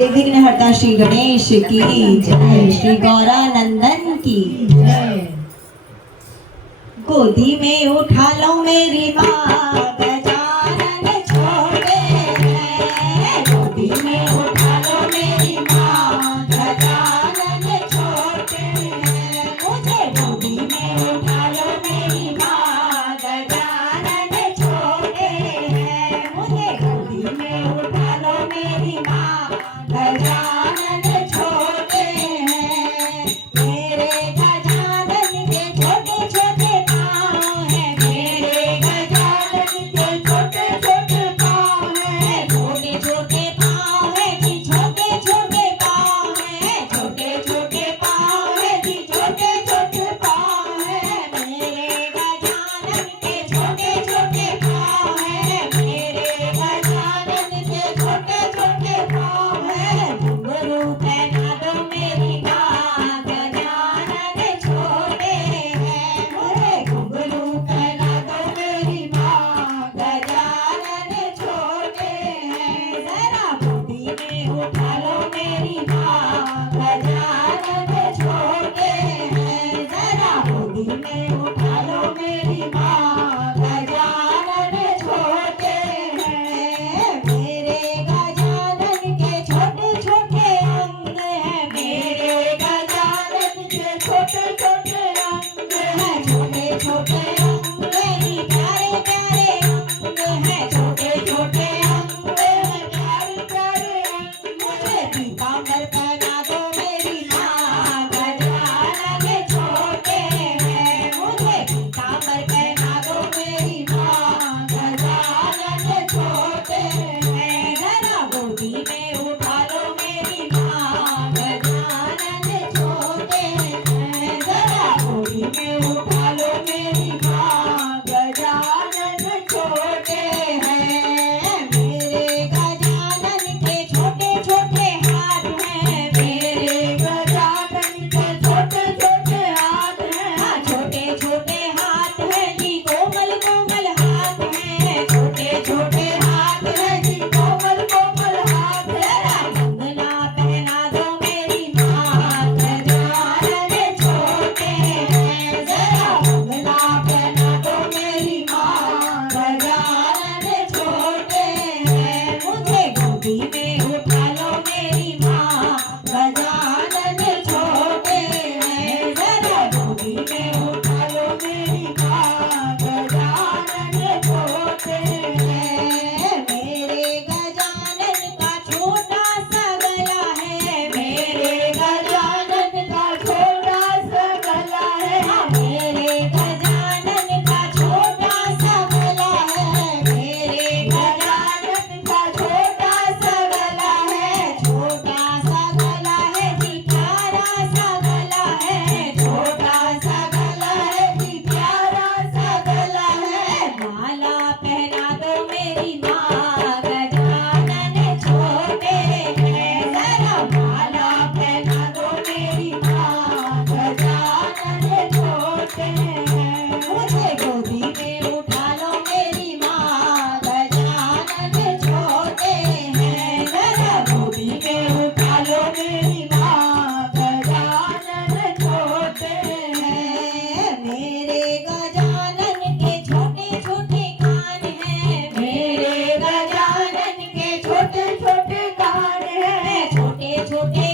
विघ्नहर्ता श्री गणेश की जय, श्री गौरानंदन की जय। गोदी में उठा लो मेरी माँ, गजानन छोटे हैं। गोदी में उठा लो मेरी माँ, गजानन छोटे हैं। मुझे गोदी में उठा लो मेरी माँ, गजानन छोटे हैं। मुझे गोदी में उठा लो मेरी माँ, गजानन छोटे हैं। मेरे गजानन के छोटे छोटे पाँव हैं। मेरे गजानन के छोटे छोटे पाँव हैं। छोटे छोटे पाँव हैं जी, छोटे छोटे पाँव हैं। छोटे छोटे पाँव हैं जी, छोटे छोटे पाँव हैं। मेरे गजानन के छोटे छोटे पाँव हैं। मेरे गजानन के छोटे छोटे पाँव हैं। घुंघरू पहना दो मेरी माँ, गजानन छोटे हैं। मुझे घुंघरू पहना दो मेरी माँ, गजानन छोटे हैं। जरा गोदी में उठा लो मेरी माँ, गजानन छोटे हैं। जरा गोदी में उठा लो मेरी माँ, गजानन छोटे हैं। मेरे गजानन के छोटे छोटे अंग हैं। मेरे गजानन के छोटे छोटे अंग हैं। छोटे छोटे अंग ही प्यारे प्यारे अंग हैं। छोटे छोटे अंग हैं, प्यारे प्यारे अंग। मुझे पीताम्बर पहना दो मेरी माँ, गजानन छोटे हैं। मुझे पीताम्बर पहना दो मेरी माँ, गजानन छोटे हैं। जरा गोदी में उठा लो मेरी माँ, गजानन छोटे हैं। जरा गोदी में उठा लो मेरी माँ, गजानन छोटे हैं। मेरे गजानन के छोटे छोटे हाथ हैं। मेरे गजानन के छोटे छोटे हाथ हैं। हाँ, छोटे छोटे हाथ हैं जी, कोमल कोमल हाथ हैं। छोटे छोटे हाथ हैं जी, कोमल कोमल हाथ हैं। कंगना पहना दो मेरी माँ, गजानन छोटे हैं। जरा कंगना पहना दो मेरी माँ, गजानन छोटे हैं। मुझे गोदी में उठा लो मेरी माँ, गजानन छोटे हैं। जरा गोदी में उठा लो मेरी माँ, गजानन छोटे हैं। मेरे गजानन का छोटा सा गला है। मेरे गजानन का छोटा सा गला है। हाँ, मेरे गजानन का छोटा सा गला है। मेरे गजानन का छोटा सा गला है। छोटा सा गला है जी, प्यारा सा गला है। छोटा सा गला है जी, प्यारा सा गला है। माला पहना दो मेरी माँ, गजानन छोटे हैं। जरा माला पहना दो मेरी माँ, गजानन छोटे हैं। मुझे गोदी में उठा लो मेरी माँ, गजानन छोटे हैं। जरा गोदी में उठा लो मेरी माँ, गजानन छोटे हैं। मेरे गजानन के छोटे छोटे कान हैं। मेरे गजानन के छोटे छोटे कान हैं। छोटे छोटे